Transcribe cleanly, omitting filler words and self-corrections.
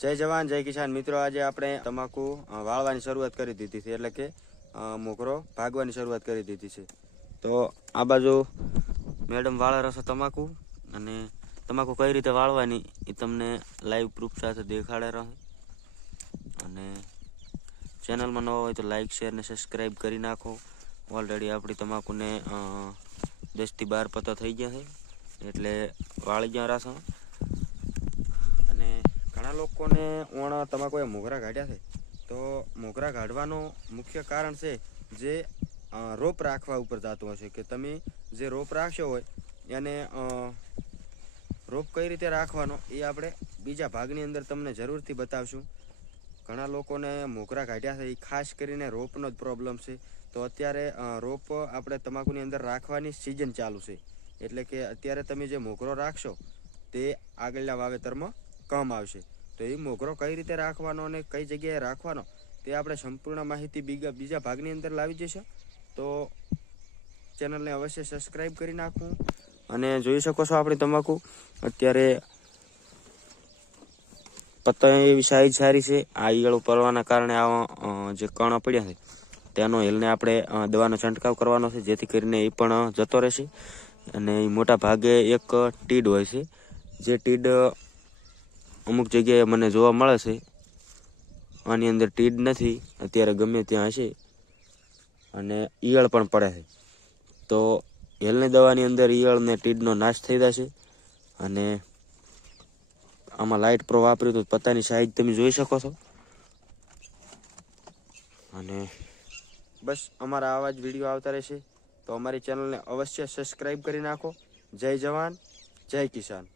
જય જવાન જય કિસાન મિત્રો, આજે આપણે તમાકુ વાળવાની શરૂઆત કરી દીધી છે, એટલે કે મોગરો ભાગવાની શરૂઆત કરી દીધી છે. તો આ બાજુ મેડમ વાળા રહેશે તમાકુ, અને તમાકુ કઈ રીતે વાળવાની એ તમને લાઈવ પ્રૂફ સાથે દેખાડે રહે. અને ચેનલમાં ન હોય તો લાઈક શેર ને સબસ્ક્રાઈબ કરી નાખો. ઓલરેડી આપણી તમાકુને 10 થી 12 પત્તા થઈ ગયા છે, એટલે વાળી ગયા રાસો. અને ઘણા લોકોને તમાકુ એ મોગરા કાઢ્યા છે, તો મોગરા કાઢવાનું મુખ્ય કારણ છે જે રોપ રાખવા ઉપર જતું હશે કે તમે જે રોપ રાખશો હોય એને રોપ કઈ રીતે રાખવાનો એ આપણે બીજા ભાગની અંદર તમને જરૂરથી બતાવશું. ઘણા લોકોને મોગરા કાઢ્યા છે એ ખાસ કરીને રોપનો જ પ્રોબ્લેમ છે. તો અત્યારે રોપ આપણે તમાકુની અંદર રાખવાની સિઝન ચાલુ છે, એટલે કે અત્યારે તમે જે મોગરો રાખશો તે આગળના વાવેતરમાં કામ આવશે. તો એ મોગરો કઈ રીતે રાખવાનો અને કઈ જગ્યાએ રાખવાનો તે આપણે સંપૂર્ણ માહિતી બીજા ભાગની અંદર લાવી જશે. તો ચેનલને અવશ્ય સબસ્ક્રાઈબ કરી નાખવું. અને જોઈ શકો છો આપણી તમાકુ અત્યારે પત્તા એવી સાઈઝ સારી છે. આ ઈયળો પડવાના કારણે આ જે કણો પડ્યા છે તેનો હેલને આપણે દવાનો છંટકાવ કરવાનો છે, જેથી કરીને એ પણ જતો રહેશે. અને એ મોટા ભાગે એક ટીડ હોય છે, જે ટીડ અમુક જગ્યાએ મને જોવા મળે છે. આની અંદર ટીડ નથી, અત્યારે ગમે ત્યાં હશે, અને ઈયળ પણ પડે છે. તો હેલની દવાની અંદર ઈયળ ને ટીડનો નાશ થઈ જશે. અને આમાં લાઇટ પ્રો વાપર્યું તો પત્તાની સાઈઝ તમે જોઈ શકો છો. અને બસ અમારા આવા જ વિડીયો આવતા રહેશે, તો અમારી ચેનલને અવશ્ય સબસ્ક્રાઈબ કરી નાખો. જય જવાન જય કિસાન.